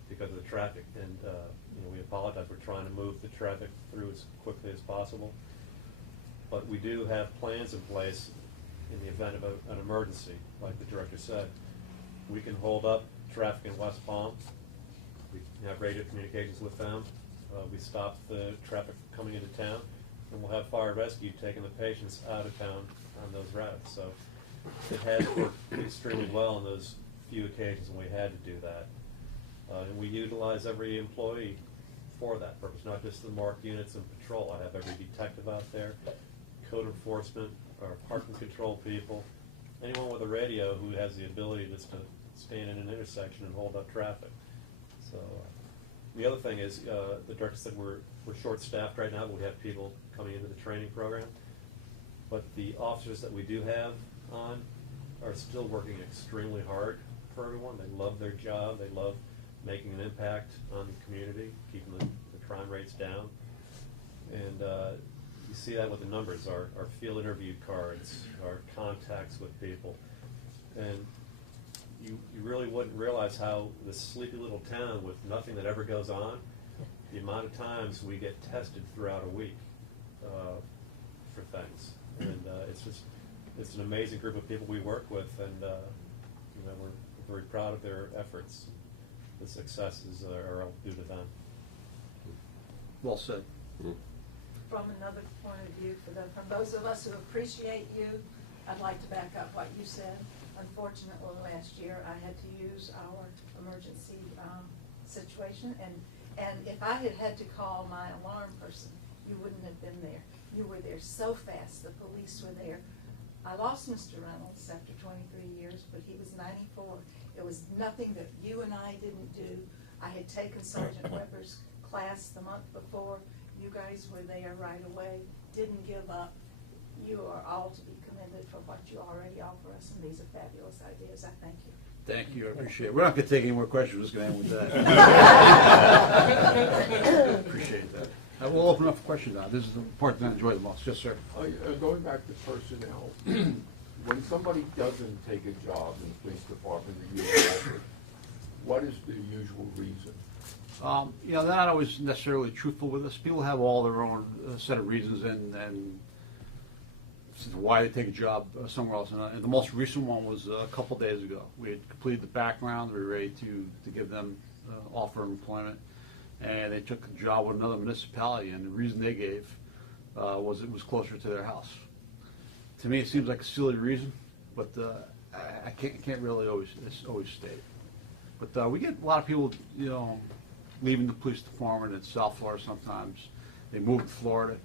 because of the traffic, and we apologize. We're trying to move the traffic through as quickly as possible, but we do have plans in place in the event of an emergency, like the director said. We can hold up traffic in West Palm. We have radio communications with them. We stop the traffic coming into town, and we'll have fire rescue taking the patients out of town on those routes. So it has worked extremely well on those few occasions when we had to do that. And we utilize every employee for that purpose, not just the marked units and patrol. I have every detective out there, code enforcement, our parking control people, anyone with a radio who has the ability just to stand in an intersection and hold up traffic. So the other thing is, the director said we're short-staffed right now, but we have people coming into the training program. But the officers that we do have on are still working extremely hard for everyone. They love their job. They love making an impact on the community, keeping the crime rates down. And you see that with the numbers, our field interview cards, our contacts with people. And you really wouldn't realize how this sleepy little town with nothing that ever goes on, the amount of times we get tested throughout a week for things. And it's an amazing group of people we work with, and we're very proud of their efforts. The successes are all due to them. Well said. From another point of view, from those of us who appreciate you, I'd like to back up what you said. Unfortunately, last year I had to use our emergency situation, and if I had to call my alarm person, you wouldn't have been there. You were there so fast. The police were there. I lost Mr. Reynolds after 23 years, but he was 94. It was nothing that you and I didn't do. I had taken Sergeant Weber's class the month before. You guys were there right away, didn't give up. You are all to be commended for what you already offer us, and these are fabulous ideas. I thank you. Thank you, I appreciate it. We're not going to take any more questions, we're just going to end with that. Appreciate that. We'll open up for questions now. This is the part that I enjoy the most. Yes, sir. Going back to personnel, when somebody doesn't take a job in the police department a year after, what is the usual reason? They're not always necessarily truthful with us. People have all their own set of reasons and why they take a job somewhere else. And the most recent one was a couple days ago. We had completed the background. We were ready to give them offer of employment. And they took a job with another municipality, and the reason they gave was it was closer to their house. To me, it seems like a silly reason, but I can't really always state. But we get a lot of people, leaving the police department in South Florida sometimes. They move to Florida,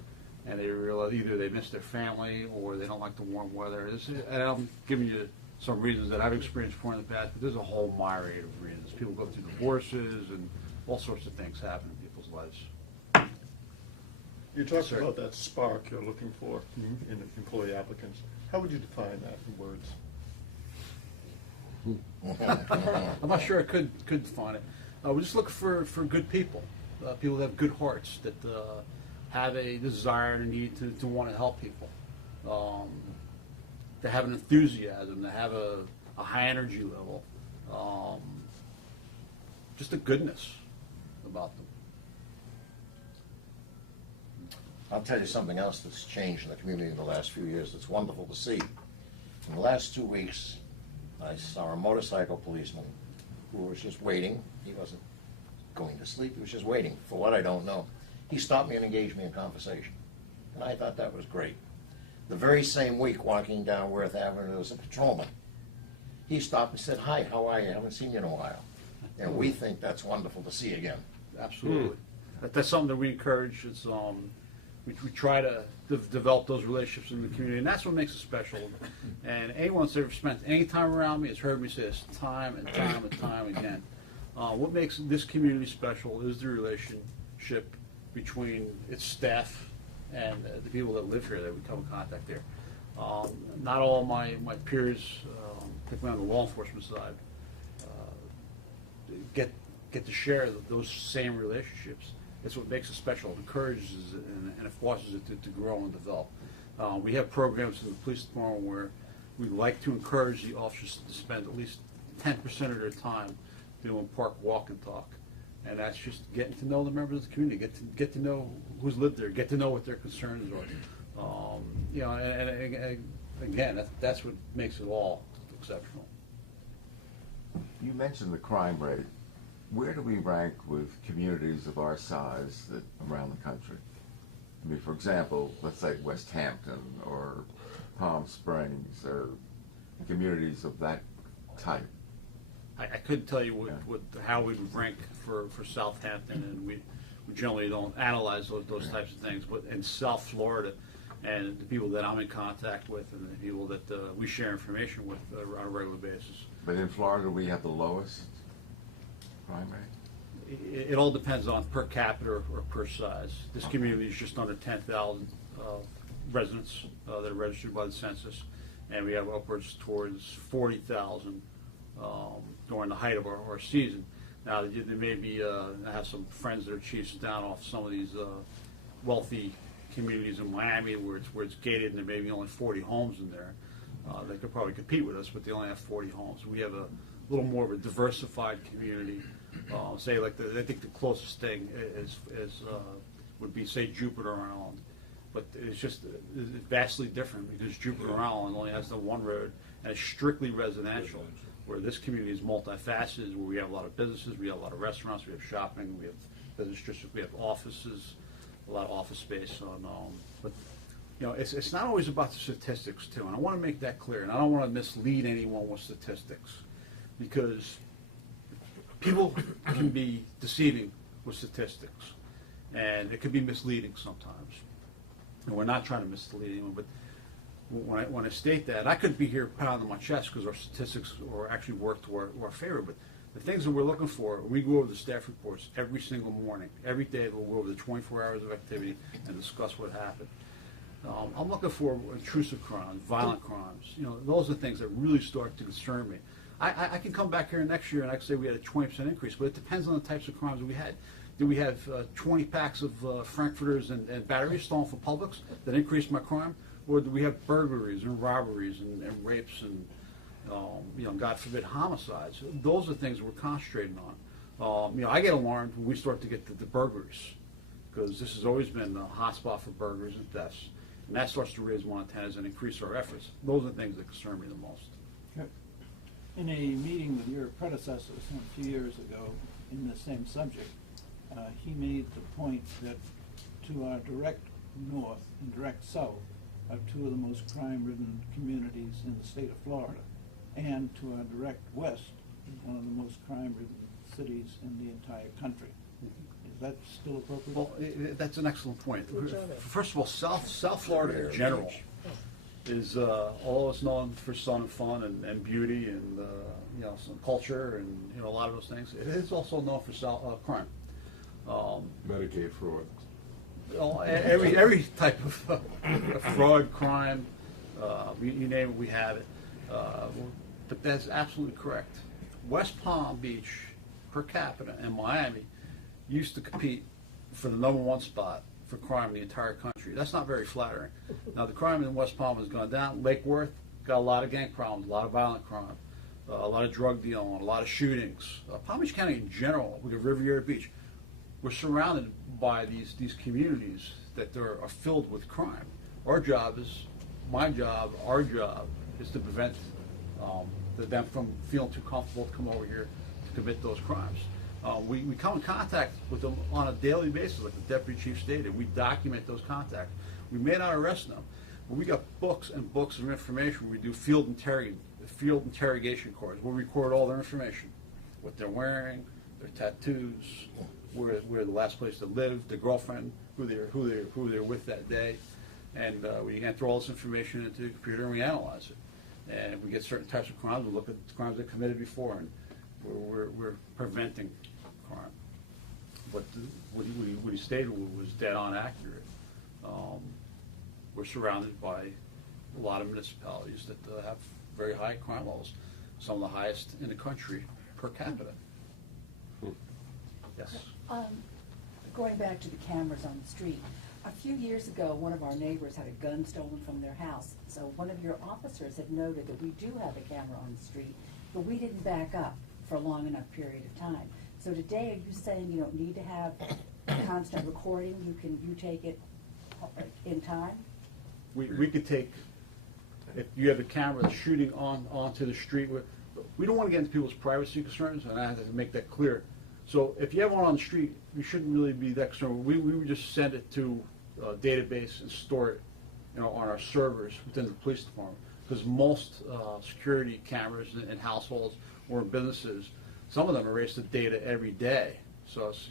and they realize either they miss their family or they don't like the warm weather. And I'm giving you some reasons that I've experienced before in the past, but there's a whole myriad of reasons. People go through divorces and all sorts of things happen in people's lives. You talked about that spark you're looking for in employee applicants. How would you define that in words? I'm not sure I could define it. We just look for good people, people that have good hearts, that have a desire and a need to want to help people, to have an enthusiasm, to have a high energy level, just a goodness about them. I'll tell you something else that's changed in the community in the last few years that's wonderful to see. In the last 2 weeks, I saw a motorcycle policeman who was just waiting. He wasn't going to sleep, he was just waiting. For what, I don't know. He stopped me and engaged me in conversation. And I thought that was great. The very same week, walking down Worth Avenue, there was a patrolman. He stopped and said, "Hi, how are you? I haven't seen you in a while." And we think that's wonderful to see again. Absolutely. That's something that we encourage. It's we try to develop those relationships in the community, and that's what makes it special. And anyone that's ever spent any time around me has heard me say this time and time and time again. What makes this community special is the relationship between its staff and the people that live here, that we come in contact there. Not all my peers, particularly on the law enforcement side, get to share those same relationships. It's what makes it special. It encourages it and it forces it to grow and develop. We have programs in the police department where we like to encourage the officers to spend at least 10% of their time doing park walk and talk. And that's just getting to know the members of the community, get to know who's lived there, get to know what their concerns are. You know, and again, that's what makes it all exceptional. You mentioned the crime rate. Where do we rank with communities of our size around the country? I mean, for example, let's say West Hampton or Palm Springs or communities of that type. I couldn't tell you how we would rank for Southampton, and we generally don't analyze those types of things. But in South Florida, and the people that I'm in contact with, and the people that we share information with on a regular basis. But in Florida, we have the lowest crime rate? It all depends on per capita or per size. This community is just under 10,000 residents that are registered by the census, and we have upwards towards 40,000 during the height of our season. Now, there may be, I have some friends that are chiefs down off some of these wealthy communities in Miami where it's gated and there may be only 40 homes in there. They could probably compete with us, but they only have 40 homes. We have a little more of a diversified community. Say, like, I think the closest thing is would be, say, Jupiter Island. But it's just vastly different because Jupiter Island only has the one road and it's strictly residential, where this community is multifaceted, where we have a lot of businesses, we have a lot of restaurants, we have shopping, we have business districts, we have offices, a lot of office space. But you know, it's not always about the statistics too, and I want to make that clear. And I don't want to mislead anyone with statistics, because people can be deceiving with statistics, and it can be misleading sometimes. And we're not trying to mislead anyone, but when I state that, I could be here pounding my chest because our statistics actually work to our favor. But the things that we're looking for, we go over the staff reports every single morning. Every day we'll go over the 24 hours of activity and discuss what happened. I'm looking for intrusive crimes, violent crimes. You know, those are things that really start to concern me. I can come back here next year and I can say we had a 20% increase, but it depends on the types of crimes we had. Did we have 20 packs of frankfurters and batteries stolen from Publix that increased my crime? Or do we have burglaries and robberies and rapes and, you know, God forbid, homicides? Those are things we're concentrating on. You know, I get alarmed when we start to get the burglaries, because this has always been a hot spot for burglaries and thefts. And that starts to raise more antennas and increase our efforts. Those are the things that concern me the most. In a meeting with your predecessor a few years ago in the same subject, he made the point that to our direct north and direct south are two of the most crime-ridden communities in the state of Florida, and to our direct west is one of the most crime-ridden cities in the entire country. Is that still appropriate? Well, that's an excellent point. First of all, South Florida in general is, although it's known for sun and fun and beauty and you know, some culture and, you know, a lot of those things, it is also known for crime. Medicaid fraud. Every type of fraud, crime, you name it, we have it. But that's absolutely correct. West Palm Beach, per capita, and Miami used to compete for the #1 spot for crime in the entire country. That's not very flattering. Now, the crime in West Palm has gone down. Lake Worth got a lot of gang problems, a lot of violent crime, a lot of drug dealing, a lot of shootings. Palm Beach County in general, we have Riviera Beach. We're surrounded by these communities that are filled with crime. Our job is to prevent them from feeling too comfortable to come over here to commit those crimes. We come in contact with them on a daily basis, like the deputy chief stated. We document those contacts. We may not arrest them, but we got books and books of information. We do field interrogation cards. We'll record all their information, what they're wearing, their tattoos, where the last place they lived, their girlfriend, who they're with that day, and we enter all this information into the computer and we analyze it. And if we get certain types of crimes, we look at the crimes they committed before, and we're preventing crime. But what he stated was dead on accurate. We're surrounded by a lot of municipalities that have very high crime levels, some of the highest in the country per capita. Yes. Going back to the cameras on the street, a few years ago, one of our neighbors had a gun stolen from their house. So one of your officers had noted that we do have a camera on the street, but we didn't back up for a long enough period of time. So today, are you saying you don't need to have constant recording? You take it in time? We could take, if you have a camera that's shooting onto the street, we don't want to get into people's privacy concerns, and I have to make that clear. So if you have one on the street, you shouldn't really be that concerned. We would just send it to a database and store it, on our servers within the police department. Because most security cameras in households or in businesses, some of them erase the data every day. So it's,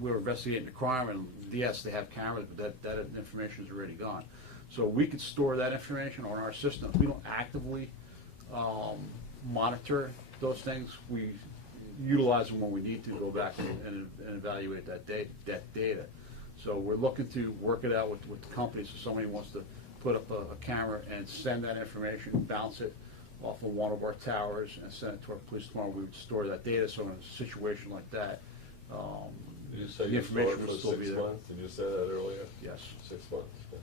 we're investigating the crime, and yes, they have cameras, but that information is already gone. So we could store that information on our system. If we don't actively monitor those things, we utilize them when we need to go back and evaluate that data. So we're looking to work it out with the companies. If somebody wants to put up a camera and send that information, bounce it off of one of our towers and send it to our police department, we would store that data. So in a situation like that, Did you say the you store it information for will still be 6 there. months? Did you say that earlier? Yes. 6 months. Yeah.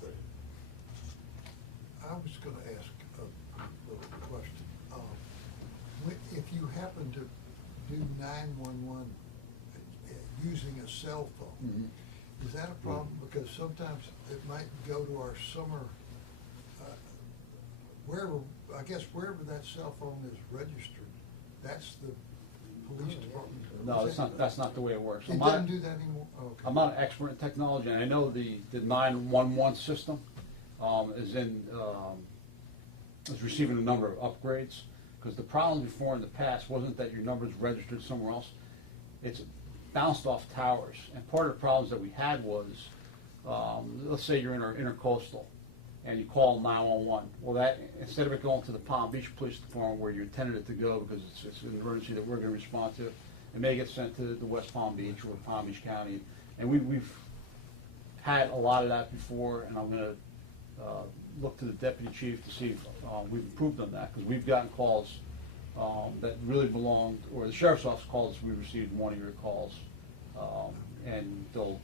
Great. I was going to ask a little question. If you happen to do 911 using a cell phone, is that a problem? Because sometimes it might go to our summer, wherever that cell phone is registered, that's the police department. No, that's not the way it works. It doesn't do that anymore? Okay. I'm not an expert in technology, and I know the 911 system is receiving a number of upgrades, because the problem before in the past wasn't that your number's registered somewhere else. It's bounced off towers, and part of the problems that we had was, let's say you're in our intercoastal, and you call 911. Well, that, instead of it going to the Palm Beach Police Department where you intended it to go because it's an emergency that we're going to respond to, it may get sent to the West Palm Beach or Palm Beach County. And we've had a lot of that before, and I'm going to look to the deputy chief to see if we've improved on that, because we've gotten calls that really belonged, or the sheriff's office calls, we received one of your calls, and they'll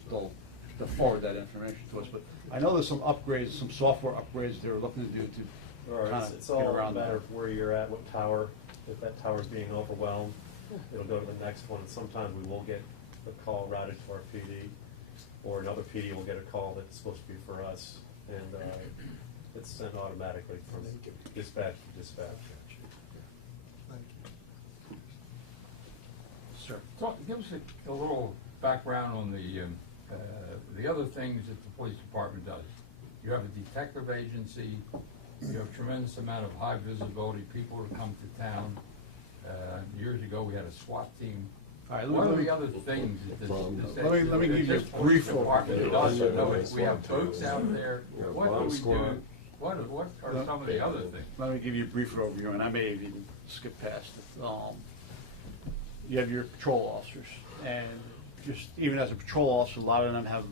forward that information to us. But I know there's some upgrades, some software upgrades they're looking to do to kind of It's get all a around matter that. of where you're at, what tower. If that tower's being overwhelmed, it'll go to the next one. And sometimes we will get a call routed to our PD, or another PD will get a call that's supposed to be for us, and it's sent automatically from dispatch to dispatch. Thank you. Sir. Give us a little background on the other things that the police department does. You have a detective agency. You have a tremendous amount of high visibility people who come to town. Years ago, we had a SWAT team. All right, What are the other things that let me give you a brief department overview. does? No, we have boats out there. What do we do? What are some of the other things? Let me give you a brief overview, and I may have even skipped past it. You have your patrol officers, and just even as a patrol officer, a lot of them have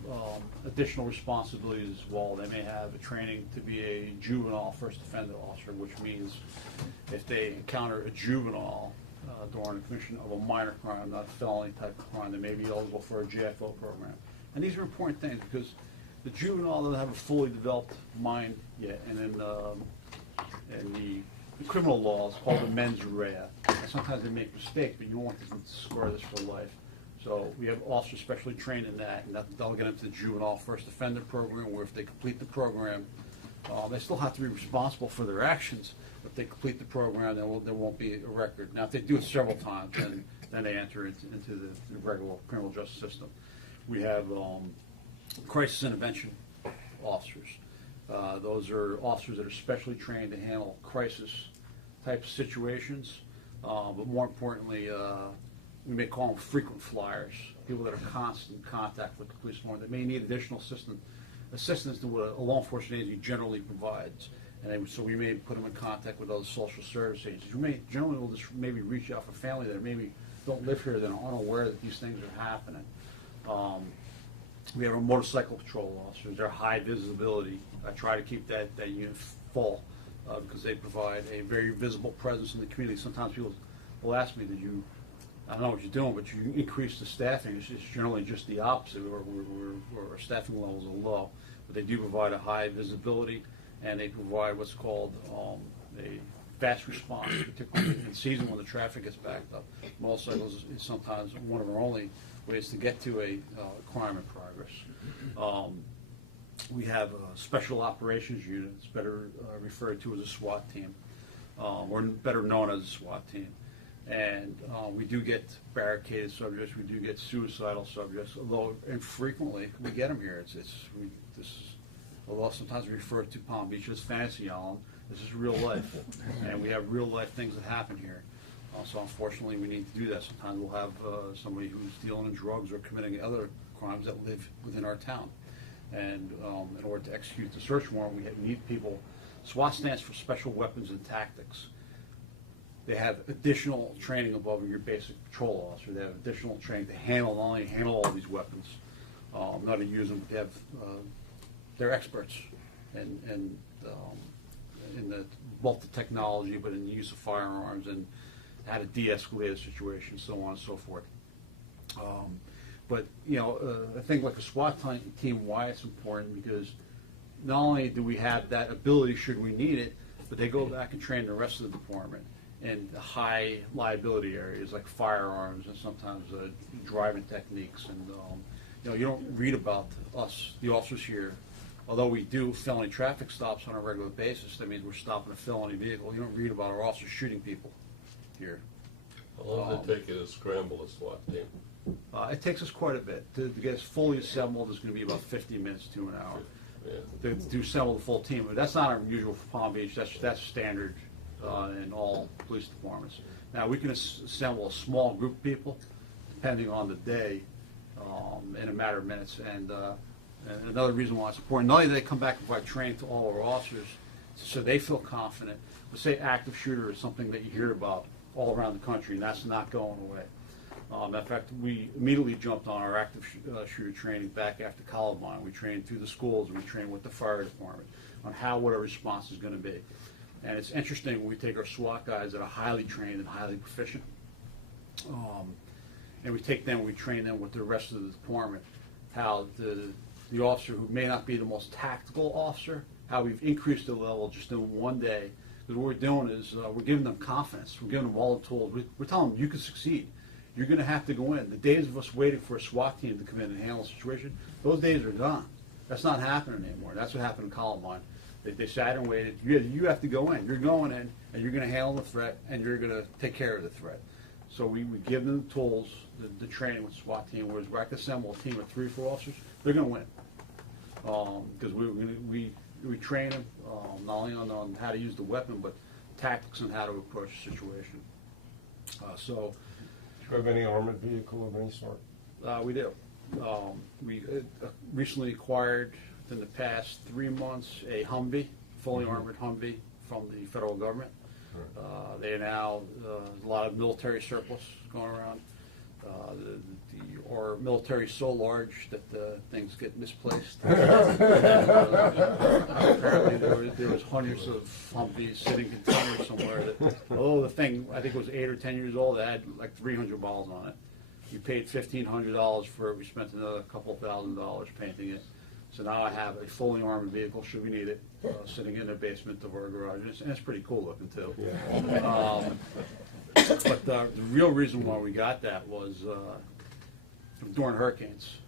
additional responsibilities as well. They may have a training to be a juvenile first offender officer, which means if they encounter a juvenile during the commission of a minor crime, not a felony type of crime, they may be eligible for a JFO program. And these are important things because the juvenile doesn't have a fully developed mind yet, and in the criminal law, it's called the mens rea. Sometimes they make mistakes, but you don't want them to score this for life. So we have officers specially trained in that, and they'll get into the juvenile first offender program, where if they complete the program, they still have to be responsible for their actions. If they complete the program, there won't be a record. Now, if they do it several times, then they enter into the regular criminal justice system. We have crisis intervention officers. Those are officers that are specially trained to handle crisis type situations, but more importantly, we may call them frequent flyers, people that are constant in contact with the police department that may need additional assistance to what a law enforcement agency generally provides. And so we may put them in contact with other social service agencies. We may generally will just maybe reach out for family that maybe don't live here, that are unaware that these things are happening. We have our motorcycle patrol officers. They're high visibility. I try to keep that unit full because they provide a very visible presence in the community. Sometimes people will ask me, I don't know what you're doing, but you increase the staffing. It's generally just the opposite, where our staffing levels are low. But they do provide a high visibility, and they provide what's called a fast response, particularly in season when the traffic gets backed up. Motorcycles is sometimes one of our only ways to get to a crime in progress. We have a special operations unit. It's better referred to as a SWAT team, or better known as a SWAT team. And we do get barricaded subjects. We do get suicidal subjects, although infrequently we get them here. Although sometimes we refer to Palm Beach as Fantasy Island, this is real life, and we have real life things that happen here. So unfortunately, we need to do that. Sometimes we'll have somebody who's dealing in drugs or committing other crimes that live within our town. And in order to execute the search warrant, we need people. SWAT stands for Special Weapons and Tactics. They have additional training above your basic patrol officer. They have additional training to not only handle all these weapons, not to use them, but they have, they're experts in both the technology, but in the use of firearms and how to de-escalate a situation, so on and so forth. But I think like a SWAT team, why it's important, because not only do we have that ability should we need it, but they go back and train the rest of the department in the high liability areas like firearms and sometimes driving techniques. And you don't read about us, the officers here, although we do felony traffic stops on a regular basis. That means we're stopping a felony vehicle. You don't read about our officers shooting people here. How long does it take you to scramble a SWAT team? It takes us quite a bit. To get us fully assembled is going to be about 50 minutes to an hour. Yeah. To assemble the full team. But that's not unusual for Palm Beach. That's standard in all police departments. Now, we can assemble a small group of people, depending on the day, in a matter of minutes. And another reason why it's important, not only do they come back and provide training to all our officers, so they feel confident. But say active shooter is something that you hear about all around the country, and that's not going away. In fact, we immediately jumped on our active shooter training back after Columbine. We trained through the schools, and we trained with the fire department on what our response is going to be. And it's interesting when we take our SWAT guys that are highly trained and highly proficient, and we take them, we train them with the rest of the department, how the officer who may not be the most tactical officer, how we've increased the level just in one day. Because what we're doing is we're giving them confidence. We're giving them all the tools. We're telling them you can succeed. You're going to have to go in. The days of us waiting for a SWAT team to come in and handle the situation, those days are gone. That's not happening anymore. That's what happened in Columbine. They sat and waited. You have to go in. You're going in, and you're going to handle the threat, and you're going to take care of the threat. So we give them the tools, the training with the SWAT team, whereas we're going to assemble a team of 3 or 4 officers, they're going to win. Because we train them not only on how to use the weapon, but tactics on how to approach the situation. Do you have any armored vehicle of any sort? We do. We recently acquired, within the past 3 months, a Humvee, fully armored Humvee from the federal government. They are now, a lot of military surplus going around. Our military is so large that things get misplaced. Apparently there was hundreds of Humvees sitting in containers somewhere that, although the thing, I think it was 8 or 10 years old, it had like 300 balls on it. We paid $1,500 for it. We spent another couple $1,000 painting it. So now I have a fully armored vehicle, should we need it, sitting in the basement of our garage. And it's pretty cool looking too. Yeah. But the real reason why we got that was during hurricanes.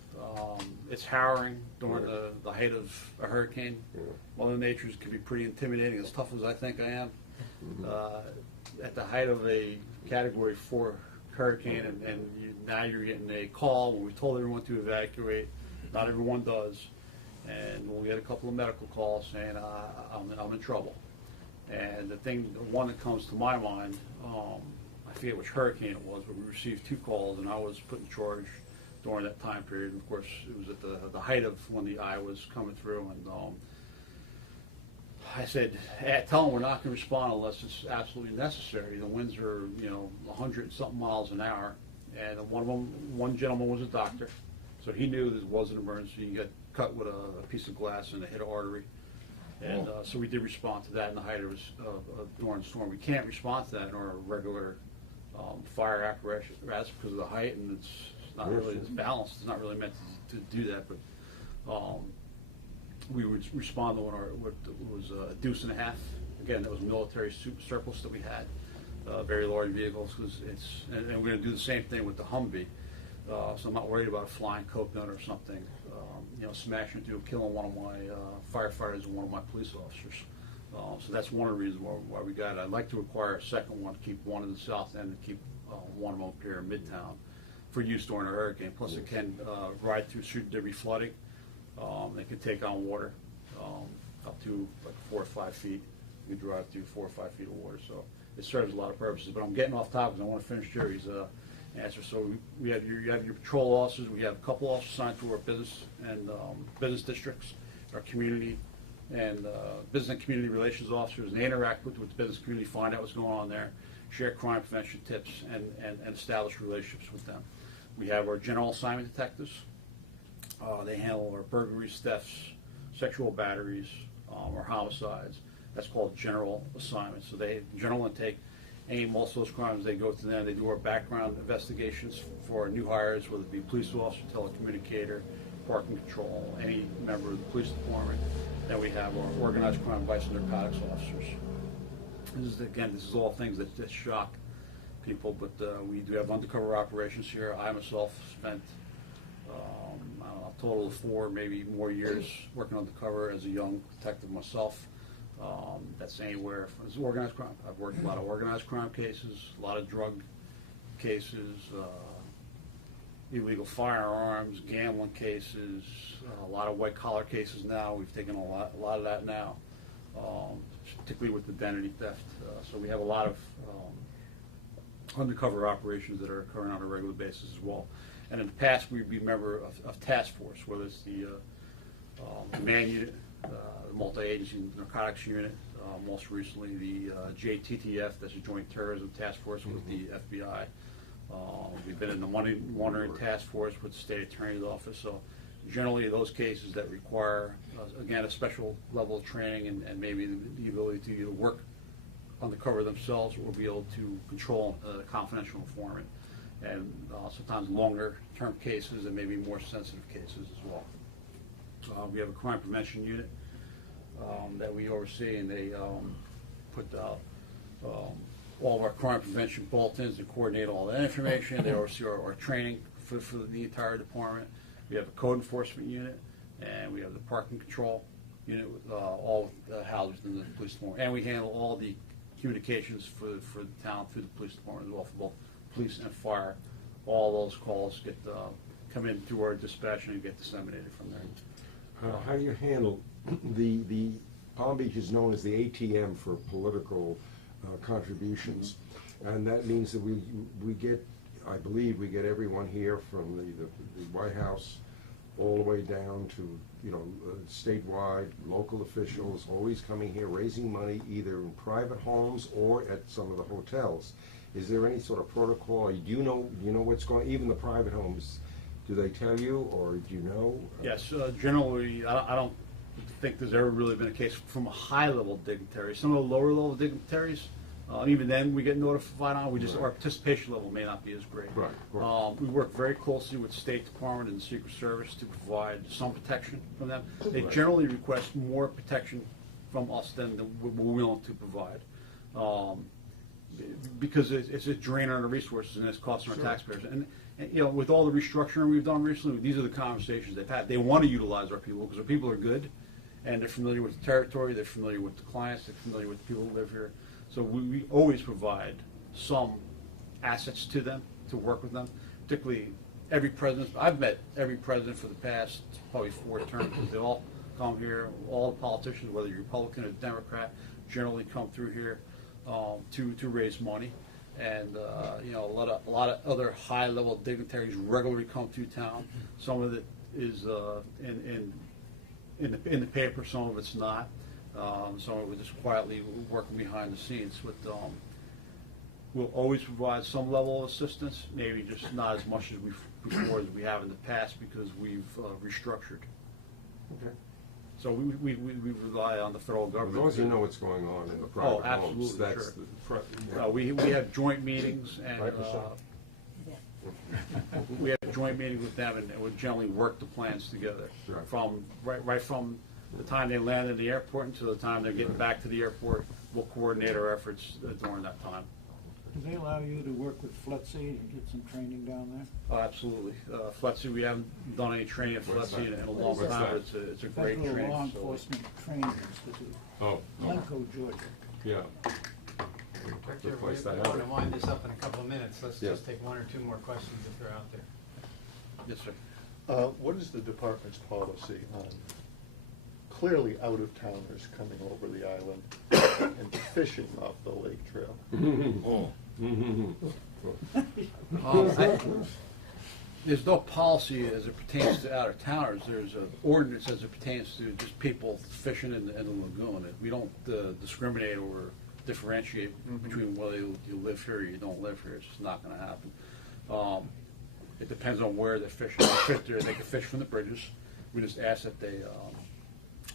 It's harrowing during the height of a hurricane. Mother Nature can be pretty intimidating, as tough as I think I am. At the height of a Category 4 hurricane, and now you're getting a call when we told everyone to evacuate. Not everyone does. And we'll get a couple of medical calls saying I'm in trouble. And the one that comes to my mind, I forget which hurricane it was, but we received 2 calls, and I was put in charge during that time period. And of course, it was at the height of when the eye was coming through, and I said, tell them we're not going to respond unless it's absolutely necessary. The winds are, 100 and something miles an hour, and one gentleman was a doctor, so he knew this was an emergency. He got cut with a piece of glass and it hit an artery, and so we did respond to that in the height of during the storm. We can't respond to that in our regular fire apparatus because of the height, and it's not really, it's balanced. It's not really meant to do that, but we would respond to what was a deuce and a half. Again, that was military surplus that we had, very large vehicles. And we're going to do the same thing with the Humvee. So I'm not worried about a flying coconut or something, smashing through, killing one of my firefighters and one of my police officers. So that's one of the reasons why we got it. I'd like to acquire a second one, to keep one in the south end and keep one of them up here in Midtown for use during a hurricane. Plus it can ride through street debris flooding. They can take on water up to like 4 or 5 feet. We drive through 4 or 5 feet of water, so it serves a lot of purposes. But I'm getting off topic because I want to finish Jerry's answer. So you have your patrol officers. We have a couple officers assigned to our business and business districts, our community and business and community relations officers. They interact with the business community, find out what's going on there, share crime prevention tips, and establish relationships with them. We have our general assignment detectives. They handle our burglaries, thefts, sexual batteries, or homicides. That's called general assignments. So they general intake. Most of those crimes, they go to them. They do our background investigations for our new hires, whether it be police officer, telecommunicator, parking control, any member of the police department. Then we have our organized crime, vice and narcotics officers. This is all things that shock people, but we do have undercover operations here. I myself spent a total of 4, maybe more years working undercover as a young detective myself. That's anywhere from organized crime. I've worked a lot of organized crime cases, a lot of drug cases, illegal firearms, gambling cases, a lot of white collar cases now. We've taken a lot of that now, particularly with identity theft. So we have a lot of undercover operations that are occurring on a regular basis as well. And in the past, we'd be a member of task force, whether it's the man unit, the multi-agency narcotics unit, most recently the JTTF, that's a Joint Terrorism Task Force with the FBI. We've been in the money laundering task force with the state attorney's office. So generally those cases that require, again, a special level of training and maybe the ability to either work undercover themselves or be able to control a confidential informant, and sometimes longer term cases and maybe more sensitive cases as well. We have a crime prevention unit that we oversee, and they put out all of our crime prevention bulletins and coordinate all that information. They oversee our training for the entire department. We have a code enforcement unit, and we have the parking control unit with all housed within the police department. And we handle all the communications for the town through the police department as well, for both police and fire. All those calls get come in through our dispatch and get disseminated from there. How do you handle the Palm Beach is known as the ATM for political contributions, and that means that we get, I believe we get everyone here from the White House all the way down to statewide, local officials, always coming here raising money either in private homes or at some of the hotels. Is there any sort of protocol? Do you know what's going? Even the private homes, do they tell you, or do you know? Yes, generally, I don't think there's ever really been a case from a high-level dignitary. Some of the lower-level dignitaries, even then we get notified on. We just our participation level may not be as great. Right. We work very closely with the State Department and the Secret Service to provide some protection from them. They generally request more protection from us than we're willing to provide. Because it's a drain on the resources and it's costing our taxpayers. And with all the restructuring we've done recently, these are the conversations they've had. They want to utilize our people because our people are good, and they're familiar with the territory, they're familiar with the clients, they're familiar with the people who live here. So we always provide some assets to them to work with them. Particularly every president, I've met every president for the past probably 4 terms. They all come here. All the politicians, whether you're Republican or Democrat, generally come through here to raise money. And, you know, a lot of other high-level dignitaries regularly come through town. Some of it is in the paper, some of it's not. Some of it just quietly working behind the scenes. But we'll always provide some level of assistance, maybe just not as much as before as we have in the past because we've restructured. Okay. So we rely on the federal As government. long as you know what's going on in the private homes, absolutely, that's sure. the We have joint meetings and Right, Michelle? we have a joint meeting with them, and we generally work the plans together. Right. From, right from the time they land in the airport until the time they're getting back to the airport, we'll coordinate our efforts during that time. Do they allow you to work with FLETC and get some training down there? Absolutely. FLETC, we haven't done any training at What's FLETC that? in a long What's time, that? but it's a great Federal training Law facility. Enforcement Training Institute, Oh, Glencoe, Georgia. yeah. Victor, Good place to we have want it. to wind this up in a couple of minutes. Let's Yeah. just take one or two more questions if they're out there. Yes, sir. What is the department's policy on clearly out-of-towners coming over the island and fishing off the lake trail? There's no policy as it pertains to out-of-towners. There's an ordinance as it pertains to just people fishing in the lagoon. We don't discriminate or differentiate between whether you live here or you don't live here. It's just not going to happen. It depends on where they're fishing. They can fish from the bridges. We just ask that they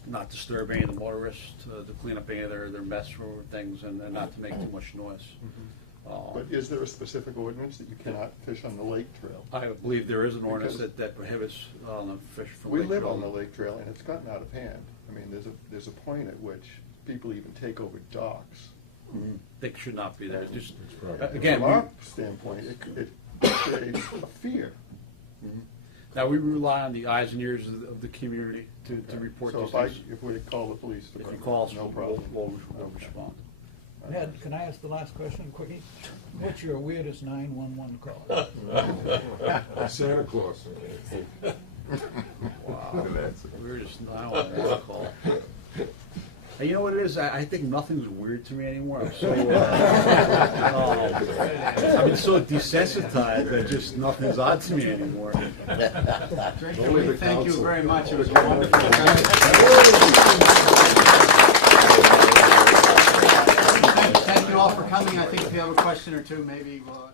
not disturb any of the motorists, to clean up any of their mess or things, and not to make too much noise. But is there a specific ordinance that you cannot fish on the lake trail? I believe there is an ordinance Because that prohibits fish from We Lake live Trail. on the lake trail, and it's gotten out of hand. I mean, there's a point at which people even take over docks. They should not be there. Just probably- again, From our standpoint, it creates a fear. now we rely on the eyes and ears of the community to report So these if things. if we call the police If you department, call us, no problem. we'll Okay. respond. Ed, can I ask the last question, quickie? What's your weirdest 911 call? Santa Claus. Wow, we're just now on that call. And you know what it is? I think nothing's weird to me anymore. I'm so I've been so desensitized that just nothing's odd to me anymore. Only the Thank you council. very much. It was a wonderful discussion. Thank you all for coming. I think if you have a question or two, maybe we'll